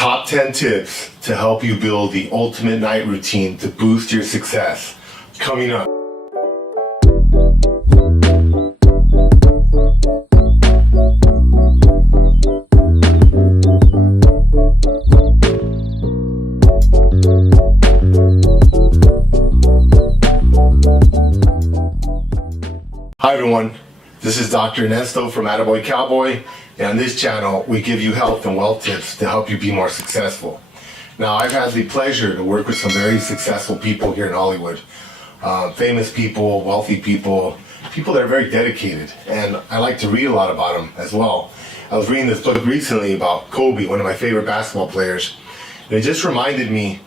Top 10 tips to help you build the ultimate night routine to boost your success. Coming up. Hi everyone, this is Dr. Ernesto from AttaBoyCowBoy, and on this channel we give you health and wealth tips to help you be more successful. Now, I've had the pleasure to work with some very successful people here in Hollywood. Famous people, wealthy people, people that are very dedicated, and I like to read a lot about them as well. I was reading this book recently about Kobe, one of my favorite basketball players, and it just reminded me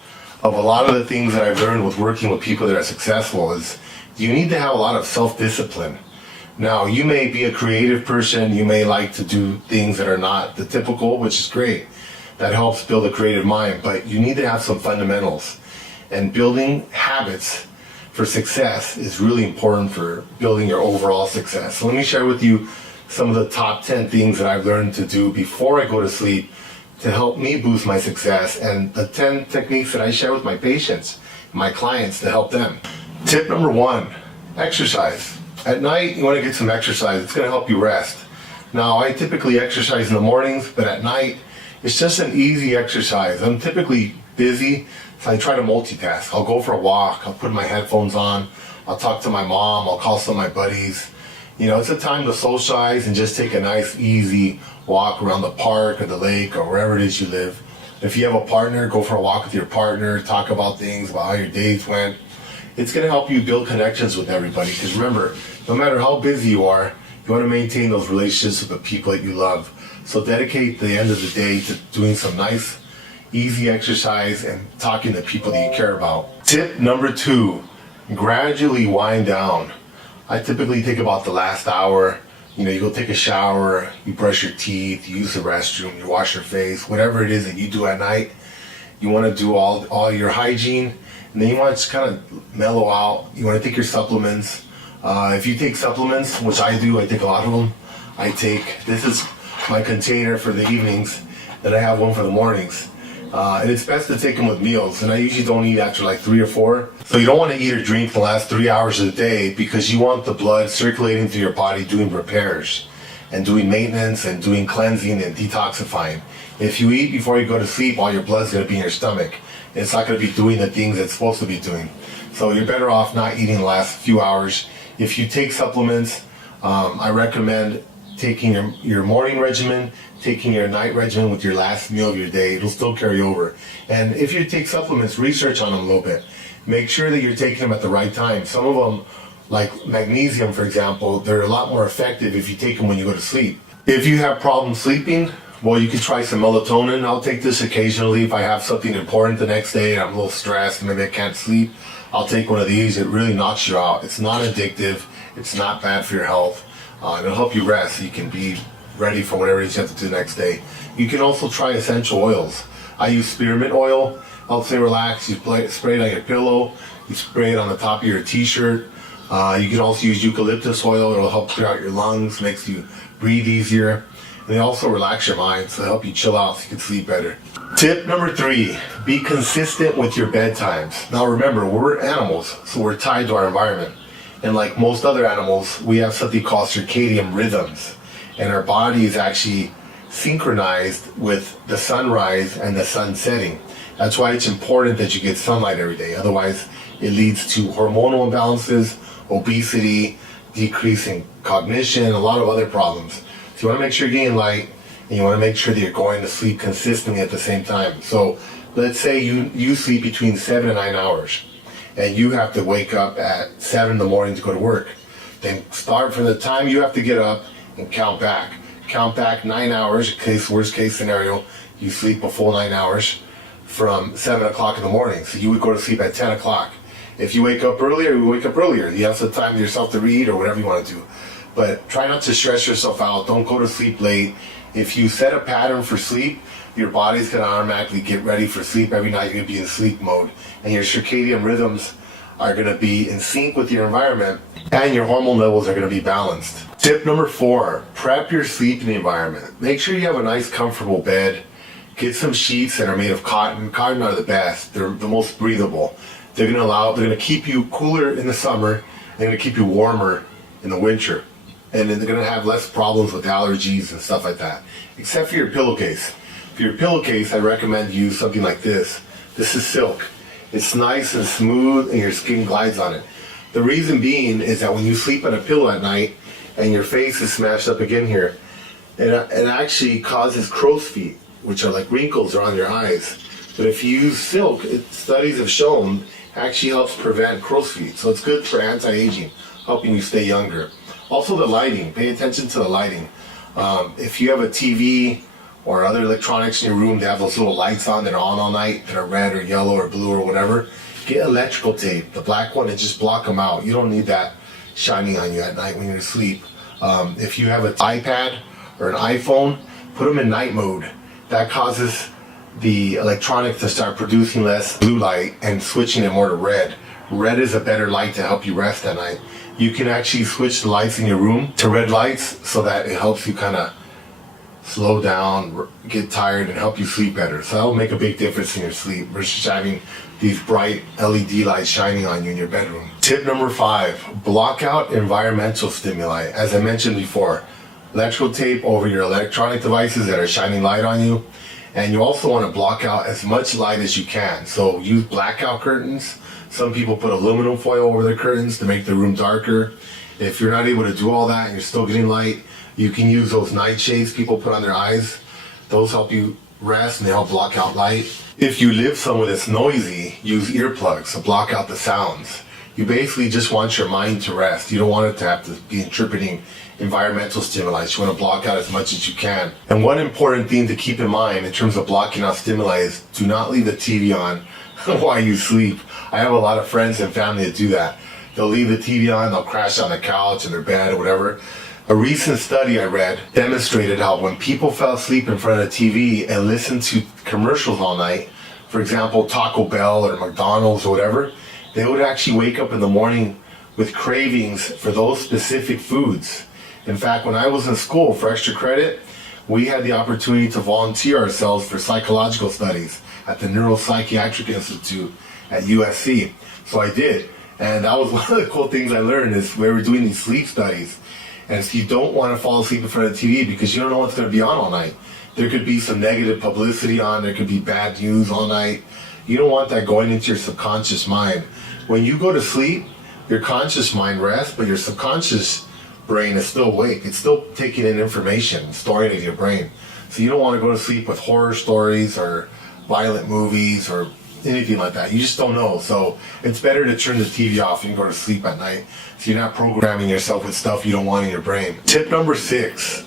of a lot of the things that I've learned with working with people that are successful. Is you need to have a lot of self-discipline. Now, you may be a creative person, you may like to do things that are not the typical, which is great. That helps build a creative mind, but you need to have some fundamentals. And building habits for success is really important for building your overall success. So let me share with you some of the top 10 things that I've learned to do before I go to sleep to help me boost my success, and the 10 techniques that I share with my patients, my clients, to help them. Tip number 1, exercise. At night, you want to get some exercise. It's going to help you rest. Now, I typically exercise in the mornings, but at night, it's just an easy exercise. I'm typically busy, so I try to multitask. I'll go for a walk, I'll put my headphones on, I'll talk to my mom, I'll call some of my buddies. You know, it's a time to socialize and just take a nice, easy walk around the park or the lake or wherever it is you live. If you have a partner, go for a walk with your partner, talk about things, about how your days went. It's going to help you build connections with everybody, because remember, no matter how busy you are, you want to maintain those relationships with the people that you love. So dedicate the end of the day to doing some nice, easy exercise and talking to people that you care about. Tip number 2, gradually wind down. I typically take about the last hour. You know, you go take a shower, you brush your teeth, you use the restroom, you wash your face, whatever it is that you do at night. You want to do all your hygiene, and then you want to just kind of mellow out. You want to take your supplements. If you take supplements, which I do, I take a lot of them. This is my container for the evenings, then I have one for the mornings. And it's best to take them with meals, and I usually don't eat after like 3 or 4. So you don't want to eat or drink the last 3 hours of the day, because you want the blood circulating through your body, doing repairs and doing maintenance and doing cleansing and detoxifying. If you eat before you go to sleep, all your blood's going to be in your stomach. It's not going to be doing the things it's supposed to be doing. So you're better off not eating the last few hours. If you take supplements, I recommend taking your morning regimen, taking your night regimen with your last meal of your day. It'll still carry over. And if you take supplements, research on them a little bit. Make sure that you're taking them at the right time. Some of them, like magnesium, for example, they're a lot more effective if you take them when you go to sleep. If you have problems sleeping, well, you could try some melatonin. I'll take this occasionally if I have something important the next day and I'm a little stressed and maybe I can't sleep. I'll take one of these. It really knocks you out. It's not addictive. It's not bad for your health. It'll help you rest so you can be ready for whatever it is you have to do the next day. You can also try essential oils. I use spearmint oil. Helps you relax. You spray it on your pillow. You spray it on the top of your t-shirt. You can also use eucalyptus oil. It'll help clear out your lungs, makes you breathe easier. And they also relax your mind, so they help you chill out so you can sleep better. Tip number 3, be consistent with your bedtimes. Now remember, we're animals, so we're tied to our environment. And like most other animals, we have something called circadian rhythms. And our body is actually synchronized with the sunrise and the sun setting. That's why it's important that you get sunlight every day. Otherwise, it leads to hormonal imbalances, obesity, decreasing cognition, a lot of other problems. So you want to make sure you're getting light, and you want to make sure that you're going to sleep consistently at the same time. So let's say you sleep between 7 and 9 hours, and you have to wake up at 7 in the morning to go to work. Then start from the time you have to get up and count back. Count back 9 hours, worst case scenario, you sleep a full 9 hours from 7 o'clock in the morning. So you would go to sleep at 10 o'clock. If you wake up earlier, you wake up earlier. You have some time to yourself to read or whatever you want to do. But try not to stress yourself out. Don't go to sleep late. If you set a pattern for sleep, your body's going to automatically get ready for sleep. Every night you're going to be in sleep mode. And your circadian rhythms are going to be in sync with your environment, and your hormone levels are going to be balanced. Tip number 4, prep your sleeping environment. Make sure you have a nice comfortable bed. Get some sheets that are made of cotton. Cotton are the best. They're the most breathable. They're gonna keep you cooler in the summer. They're gonna keep you warmer in the winter. And then they're gonna have less problems with allergies and stuff like that. Except for your pillowcase. For your pillowcase, I recommend you use something like this. This is silk. It's nice and smooth and your skin glides on it. The reason being is that when you sleep on a pillow at night and your face is smashed up again here, it actually causes crow's feet, which are like wrinkles around your eyes. But if you use silk, studies have shown, actually helps prevent crow's feet. So it's good for anti-aging, helping you stay younger. Also the lighting, pay attention to the lighting. If you have a TV or other electronics in your room, they have those little lights on that are on all night, that are red or yellow or blue or whatever, get electrical tape, the black one, and just block them out. You don't need that shining on you at night when you're asleep. If you have an iPad or an iPhone, put them in night mode. That causes the electronic to start producing less blue light and switching it more to red. Red is a better light to help you rest at night. You can actually switch the lights in your room to red lights so that it helps you kind of slow down, get tired, and help you sleep better. So that'll make a big difference in your sleep versus having these bright LED lights shining on you in your bedroom. Tip number 5, block out environmental stimuli. As I mentioned before, electrical tape over your electronic devices that are shining light on you. And you also want to block out as much light as you can. So use blackout curtains. Some people put aluminum foil over their curtains to make the room darker. If you're not able to do all that and you're still getting light, you can use those nightshades people put on their eyes. Those help you rest and they help block out light. If you live somewhere that's noisy, use earplugs to block out the sounds. You basically just want your mind to rest. You don't want it to have to be interpreting environmental stimuli. You want to block out as much as you can. And one important thing to keep in mind in terms of blocking out stimuli is do not leave the TV on while you sleep. I have a lot of friends and family that do that. They'll leave the TV on, they'll crash on the couch in their bed or whatever. A recent study I read demonstrated how when people fell asleep in front of the TV and listened to commercials all night, for example, Taco Bell or McDonald's or whatever, they would actually wake up in the morning with cravings for those specific foods. In fact, when I was in school for extra credit, we had the opportunity to volunteer ourselves for psychological studies at the Neuropsychiatric Institute at USC. So I did. And that was one of the cool things I learned is we were doing these sleep studies. And so you don't want to fall asleep in front of the TV because you don't know what's going to be on all night. There could be some negative publicity on, there could be bad news all night. You don't want that going into your subconscious mind. When you go to sleep, your conscious mind rests, but your subconscious brain is still awake. It's still taking in information, storing it in your brain. So you don't want to go to sleep with horror stories or violent movies or anything like that. You just don't know. So it's better to turn the TV off and go to sleep at night so you're not programming yourself with stuff you don't want in your brain. Tip number 6,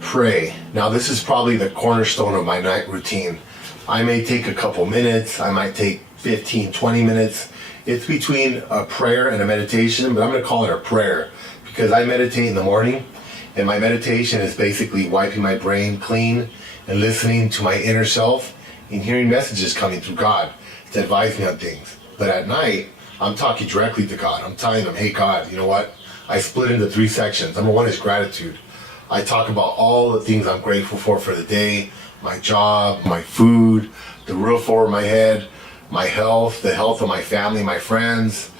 pray. Now this is probably the cornerstone of my night routine. I may take a couple minutes. I might take 15, 20 minutes. It's between a prayer and a meditation, but I'm going to call it a prayer because I meditate in the morning, and my meditation is basically wiping my brain clean and listening to my inner self and hearing messages coming through God to advise me on things. But at night, I'm talking directly to God. I'm telling him, hey God, you know what? I split into 3 sections. Number 1 is gratitude. I talk about all the things I'm grateful for the day, my job, my food, the roof over my head, my health, the health of my family, my friends.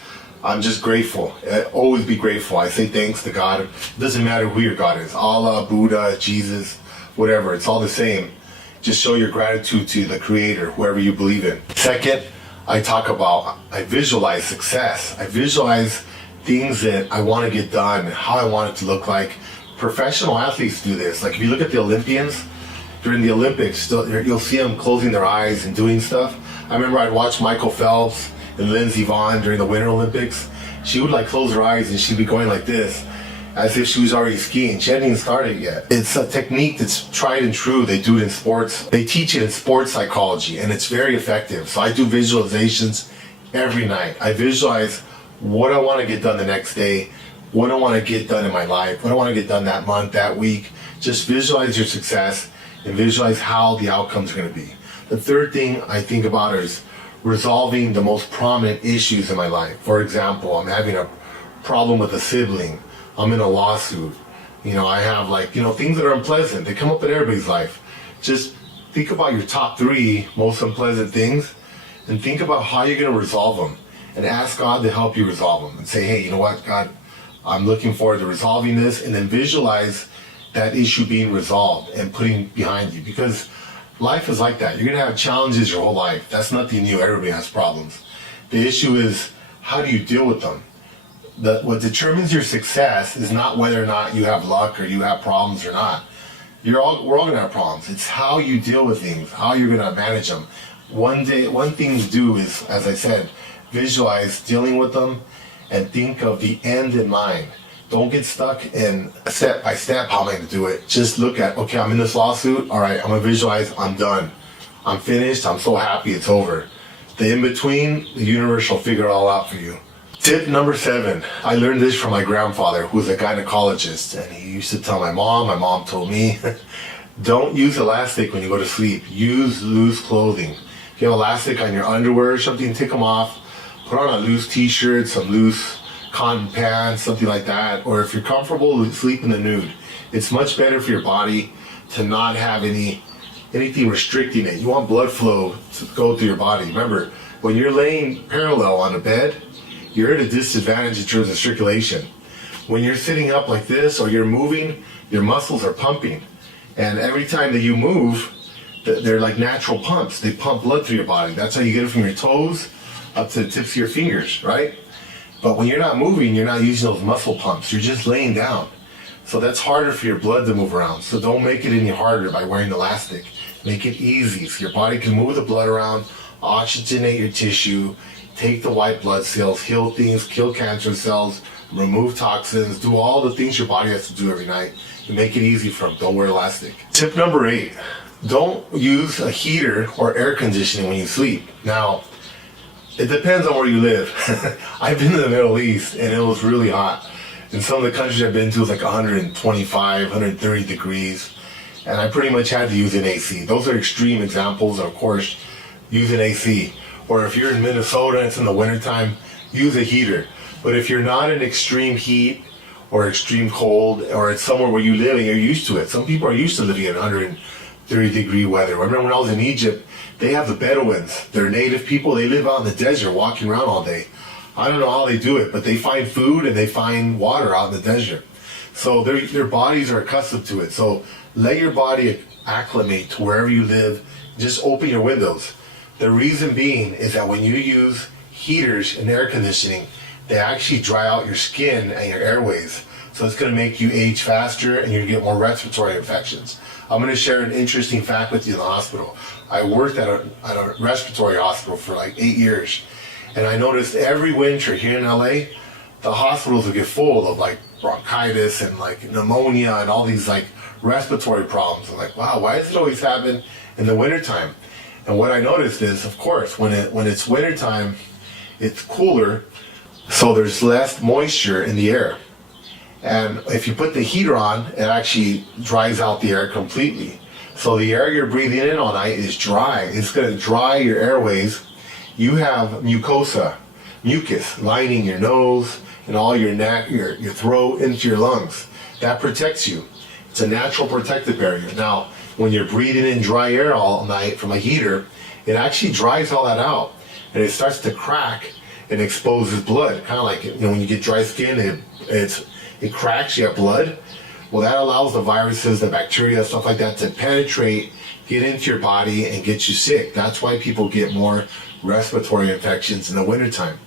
I'm just grateful. Always be grateful. I say thanks to God. It doesn't matter who your God is. Allah, Buddha, Jesus, whatever. It's all the same. Just show your gratitude to the Creator, whoever you believe in. Second, I visualize success. I visualize things that I want to get done, how I want it to look like. Professional athletes do this. Like if you look at the Olympians, during the Olympics, you'll see them closing their eyes and doing stuff. I remember I'd watch Michael Phelps and Lindsey Vonn during the Winter Olympics. She would like close her eyes and she'd be going like this, as if she was already skiing. She hadn't even started yet. It's a technique that's tried and true. They do it in sports. They teach it in sports psychology, and it's very effective. So I do visualizations every night. I visualize what I want to get done the next day, what I want to get done in my life, what I want to get done that month, that week. Just visualize your success and visualize how the outcome's going to be. The third thing I think about is resolving the most prominent issues in my life. For example, I'm having a problem with a sibling. I'm in a lawsuit. I have things that are unpleasant. They come up in everybody's life. Just think about your top 3 most unpleasant things and think about how you're going to resolve them, and ask God to help you resolve them, and say, hey, you know what, God, I'm looking forward to resolving this, and then visualize that issue being resolved and putting behind you, because life is like that. You're going to have challenges your whole life. That's nothing new. Everybody has problems. The issue is, how do you deal with them? What determines your success is not whether or not you have luck or you have problems or not. We're all going to have problems. It's how you deal with things, how you're going to manage them. One thing to do is, as I said, visualize dealing with them and think of the end in mind. Don't get stuck in step by step how am I going to do it. Just look at, okay, I'm in this lawsuit. All right, I'm going to visualize I'm done. I'm finished. I'm so happy it's over. The in-between, the universe will figure it all out for you. Tip number 7. I learned this from my grandfather, who was a gynecologist, and he used to tell my mom told me, don't use elastic when you go to sleep. Use loose clothing. If you have elastic on your underwear or something, take them off. Put on a loose t-shirt, some loose cotton pants, something like that. Or if you're comfortable, sleep in the nude. It's much better for your body to not have anything restricting it. You want blood flow to go through your body. Remember, when you're laying parallel on a bed, you're at a disadvantage in terms of circulation. When you're sitting up like this or you're moving, your muscles are pumping. And every time that you move, they're like natural pumps. They pump blood through your body. That's how you get it from your toes up to the tips of your fingers, right? But when you're not moving, you're not using those muscle pumps. You're just laying down. So that's harder for your blood to move around. So don't make it any harder by wearing elastic. Make it easy so your body can move the blood around, oxygenate your tissue, take the white blood cells, heal things, kill cancer cells, remove toxins, do all the things your body has to do every night. And make it easy for them. Don't wear elastic. Tip number 8. Don't use a heater or air conditioning when you sleep. Now, it depends on where you live. I've been to the Middle East and it was really hot. In some of the countries I've been to, it was like 125, 130 degrees. And I pretty much had to use an AC. Those are extreme examples. Of course, use an AC. Or if you're in Minnesota and it's in the wintertime, use a heater. But if you're not in extreme heat or extreme cold, or it's somewhere where you live and you're used to it. Some people are used to living in 130 degree weather. I remember when I was in Egypt, they have the Bedouins. They're native people. They live out in the desert walking around all day. I don't know how they do it, but they find food and they find water out in the desert. So their bodies are accustomed to it. So let your body acclimate to wherever you live. Just open your windows. The reason being is that when you use heaters and air conditioning, they actually dry out your skin and your airways. So it's going to make you age faster and you're going to get more respiratory infections. I'm going to share an interesting fact with you in the hospital. I worked at a respiratory hospital for like 8 years. And I noticed every winter here in LA, the hospitals would get full of like bronchitis and like pneumonia and all these like respiratory problems. I'm like, wow, why does it always happen in the wintertime? And what I noticed is, of course, when it's wintertime, it's cooler, so there's less moisture in the air. And if you put the heater on, it actually dries out the air completely. So the air you're breathing in all night is dry. It's going to dry your airways. You have mucosa, mucus, lining your nose and all your neck, your throat, into your lungs. That protects you. It's a natural protective barrier. Now, when you're breathing in dry air all night from a heater, it actually dries all that out. And it starts to crack and exposes blood. Kind of like, when you get dry skin, it cracks, you have blood. Well, that allows the viruses, the bacteria, stuff like that to penetrate, get into your body and get you sick. That's why people get more respiratory infections in the wintertime,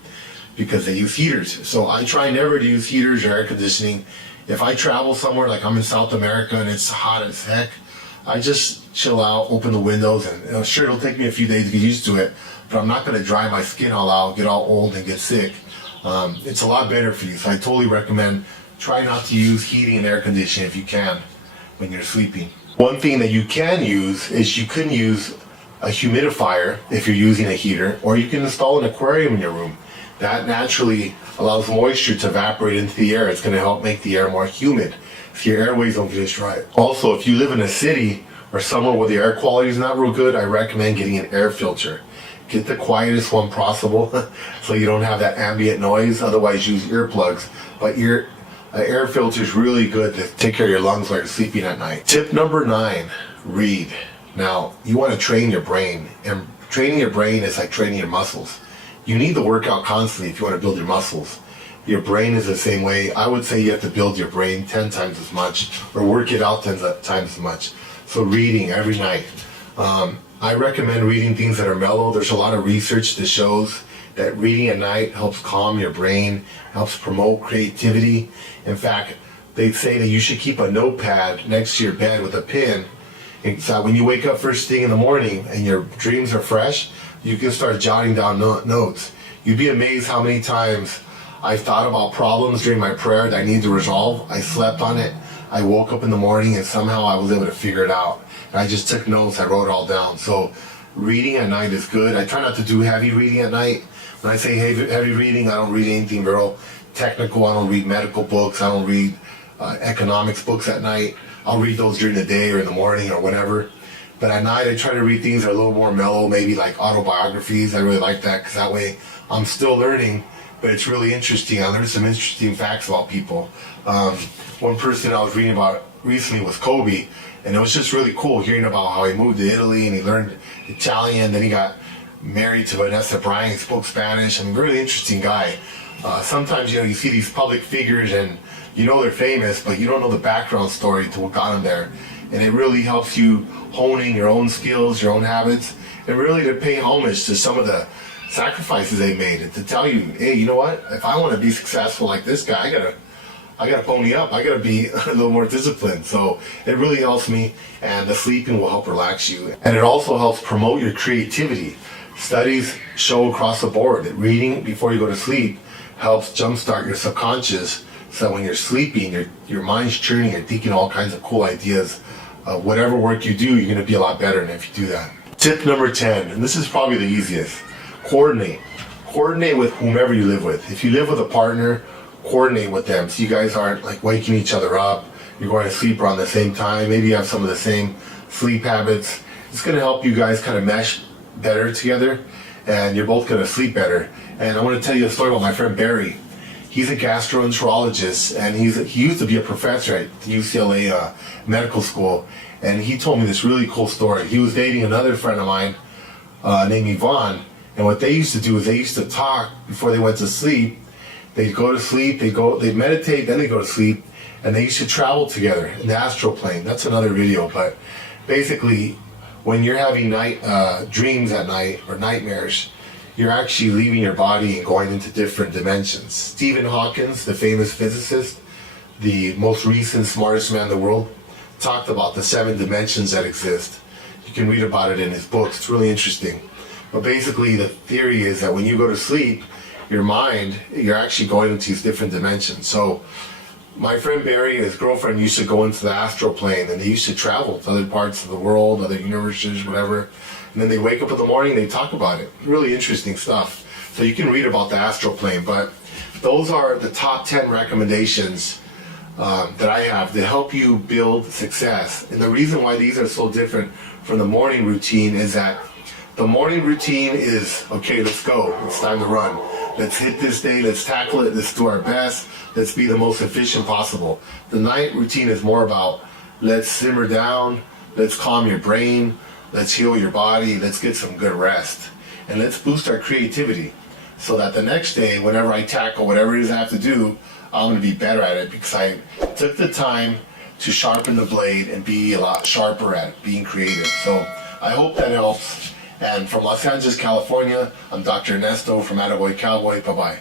because they use heaters. So I try never to use heaters or air conditioning. If I travel somewhere, like I'm in South America and it's hot as heck, I just chill out, open the windows, and sure, it'll take me a few days to get used to it, but I'm not going to dry my skin all out, get all old and get sick. It's a lot better for you. So I totally recommend try not to use heating and air conditioning if you can when you're sleeping. One thing that you can use is you can use a humidifier if you're using a heater, or you can install an aquarium in your room. That naturally allows moisture to evaporate into the air. It's going to help make the air more humid so your airways don't get as dry. Also, if you live in a city or somewhere where the air quality is not real good, I recommend getting an air filter. Get the quietest one possible so you don't have that ambient noise. Otherwise, use earplugs. But your air filter is really good to take care of your lungs while you're sleeping at night. Tip number 9, read. Now, you want to train your brain, and training your brain is like training your muscles. You need to work out constantly if you want to build your muscles. Your brain is the same way. I would say you have to build your brain 10 times as much, or work it out 10 times as much. So reading every night. I recommend reading things that are mellow. There's a lot of research that shows that reading at night helps calm your brain, helps promote creativity. In fact, they say that you should keep a notepad next to your bed with a pen. So when you wake up first thing in the morning and your dreams are fresh, you can start jotting down notes. You'd be amazed how many times I thought about problems during my prayer that I need to resolve. I slept on it. I woke up in the morning and somehow I was able to figure it out. And I just took notes. I wrote it all down. So reading at night is good. I try not to do heavy reading at night. When I say heavy reading, I don't read anything real technical. I don't read medical books. I don't read economics books at night. I'll read those during the day or in the morning or whatever. But at night, I try to read things that are a little more mellow, maybe like autobiographies. I really like that because that way I'm still learning, but it's really interesting. I learned some interesting facts about people. One person I was reading about recently was Kobe, and it was just really cool hearing about how he moved to Italy and he learned Italian. Then he got married to Vanessa Bryant, he spoke Spanish. I mean, really interesting guy. Sometimes, you see these public figures and they're famous, but you don't know the background story to what got them there. And it really helps you honing your own skills, your own habits, and really to pay homage to some of the sacrifices they made, and to tell you, hey, you know what? If I want to be successful like this guy, I gotta pony up. I gotta be a little more disciplined. So it really helps me, and the sleeping will help relax you. And it also helps promote your creativity. Studies show across the board that reading before you go to sleep helps jumpstart your subconscious. So when you're sleeping, your mind's churning, you're thinking all kinds of cool ideas. Whatever work you do, you're gonna be a lot better than if you do that. Tip number 10, and this is probably the easiest. Coordinate. Coordinate with whomever you live with. If you live with a partner, coordinate with them so you guys aren't like waking each other up. You're going to sleep around the same time. Maybe you have some of the same sleep habits. It's going to help you guys kind of mesh better together, and you're both going to sleep better. And I want to tell you a story about my friend Barry. He's a gastroenterologist, and he used to be a professor at UCLA medical school, and he told me this really cool story. He was dating another friend of mine named Yvonne, and what they used to do is they used to talk before they went to sleep. They'd go to sleep, they'd meditate, then they go to sleep, and they used to travel together in the astral plane. That's another video, but basically, when you're having dreams at night or nightmares, you're actually leaving your body and going into different dimensions. Stephen Hawking, the famous physicist, the most recent, smartest man in the world, talked about the 7 dimensions that exist. You can read about it in his books. It's really interesting. But basically, the theory is that when you go to sleep, your mind, you're actually going into these different dimensions. So my friend Barry and his girlfriend used to go into the astral plane, and they used to travel to other parts of the world, other universes, whatever. And then they wake up in the morning, they talk about it. Really interesting stuff. So you can read about the astral plane, but those are the top 10 recommendations that I have to help you build success. And the reason why these are so different from the morning routine is that the morning routine is, okay, let's go. It's time to run. Let's hit this day. Let's tackle it. Let's do our best. Let's be the most efficient possible. The night routine is more about, let's simmer down. Let's calm your brain. Let's heal your body. Let's get some good rest. And let's boost our creativity so that the next day, whenever I tackle whatever it is I have to do, I'm going to be better at it because I took the time to sharpen the blade and be a lot sharper at being creative. So I hope that helps. And from Los Angeles, California, I'm Dr. Ernesto from AttaBoyCowBoy. Bye-bye.